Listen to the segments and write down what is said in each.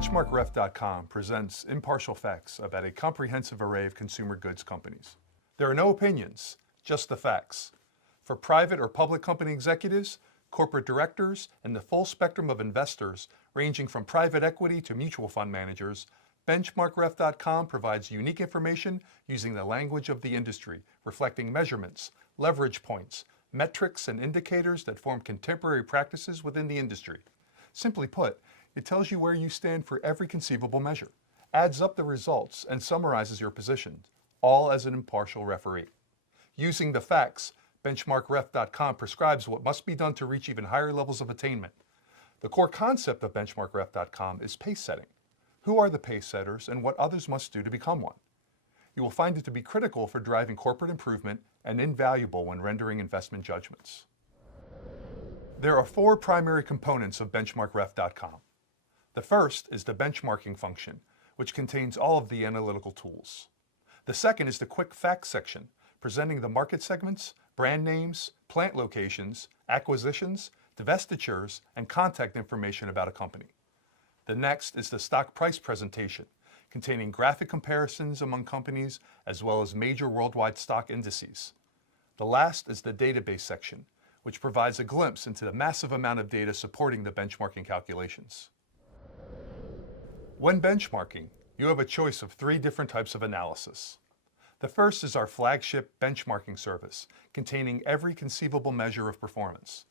BenchmarkRef.com presents impartial facts about a comprehensive array of consumer goods companies. There are no opinions, just the facts. For private or public company executives, corporate directors, and the full spectrum of investors, ranging from private equity to mutual fund managers, BenchmarkRef.com provides unique information using the language of the industry, reflecting measurements, leverage points, metrics, and indicators that form contemporary practices within the industry. Simply put, it tells you where you stand for every conceivable measure, adds up the results, and summarizes your position, all as an impartial referee. Using the facts, BenchmarkRef.com prescribes what must be done to reach even higher levels of attainment. The core concept of BenchmarkRef.com is pace setting. Who are the pace setters and what others must do to become one? You will find it to be critical for driving corporate improvement and invaluable when rendering investment judgments. There are four primary components of BenchmarkRef.com. The first is the benchmarking function, which contains all of the analytical tools. The second is the quick facts section, presenting the market segments, brand names, plant locations, acquisitions, divestitures, and contact information about a company. The next is the stock price presentation, containing graphic comparisons among companies as well as major worldwide stock indices. The last is the database section, which provides a glimpse into the massive amount of data supporting the benchmarking calculations. When benchmarking, you have a choice of three different types of analysis. The first is our flagship benchmarking service, containing every conceivable measure of performance.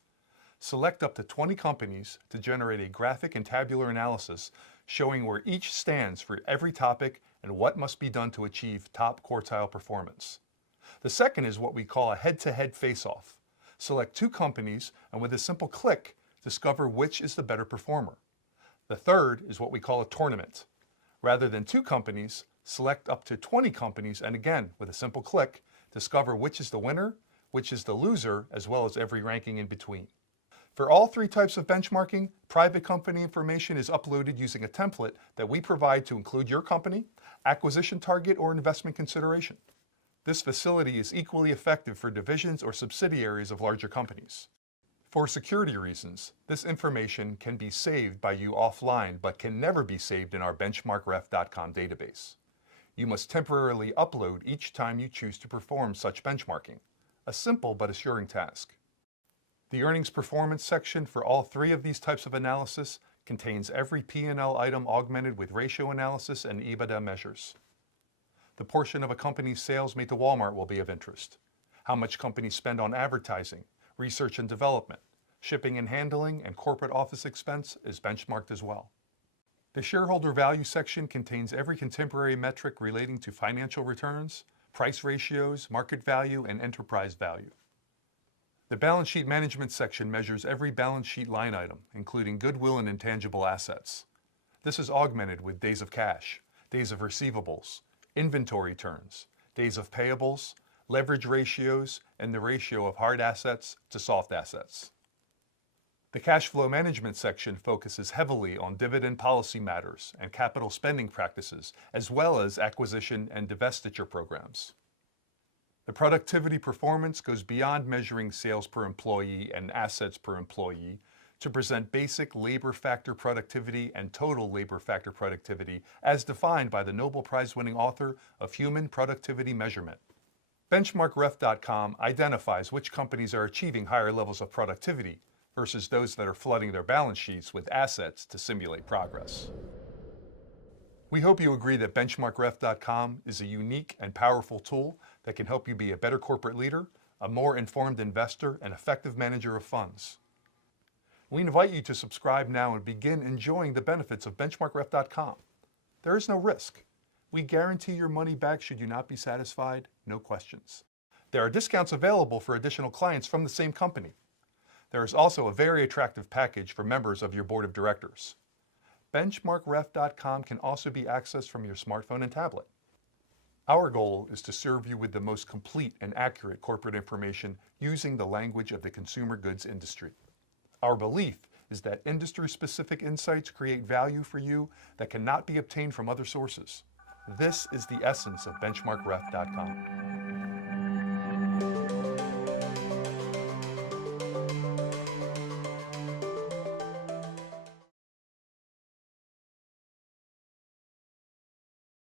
Select up to 20 companies to generate a graphic and tabular analysis showing where each stands for every topic and what must be done to achieve top quartile performance. The second is what we call a head-to-head face-off. Select two companies and with a simple click, discover which is the better performer. The third is what we call a tournament. Rather than two companies, select up to 20 companies and again, with a simple click, discover which is the winner, which is the loser, as well as every ranking in between. For all three types of benchmarking, private company information is uploaded using a template that we provide to include your company, acquisition target, or investment consideration. This facility is equally effective for divisions or subsidiaries of larger companies. For security reasons, this information can be saved by you offline but can never be saved in our BenchmarkRef.com database. You must temporarily upload each time you choose to perform such benchmarking, a simple but assuring task. The earnings performance section for all three of these types of analysis contains every P&L item augmented with ratio analysis and EBITDA measures. The portion of a company's sales made to Walmart will be of interest. How much companies spend on advertising, research and development, shipping and handling, and corporate office expense is benchmarked as well. The shareholder value section contains every contemporary metric relating to financial returns, price ratios, market value, and enterprise value. The balance sheet management section measures every balance sheet line item, including goodwill and intangible assets. This is augmented with days of cash, days of receivables, inventory turns, days of payables, leverage ratios, and the ratio of hard assets to soft assets. The cash flow management section focuses heavily on dividend policy matters and capital spending practices, as well as acquisition and divestiture programs. The productivity performance goes beyond measuring sales per employee and assets per employee to present basic labor factor productivity and total labor factor productivity as defined by the Nobel Prize-winning author of Human Productivity Measurement. BenchmarkRef.com identifies which companies are achieving higher levels of productivity versus those that are flooding their balance sheets with assets to simulate progress. We hope you agree that BenchmarkRef.com is a unique and powerful tool that can help you be a better corporate leader, a more informed investor, and effective manager of funds. We invite you to subscribe now and begin enjoying the benefits of BenchmarkRef.com. There is no risk. We guarantee your money back should you not be satisfied, no questions. There are discounts available for additional clients from the same company. There is also a very attractive package for members of your board of directors. BenchmarkRef.com can also be accessed from your smartphone and tablet. Our goal is to serve you with the most complete and accurate corporate information using the language of the consumer goods industry. Our belief is that industry-specific insights create value for you that cannot be obtained from other sources. This is the essence of BenchmarkRef.com.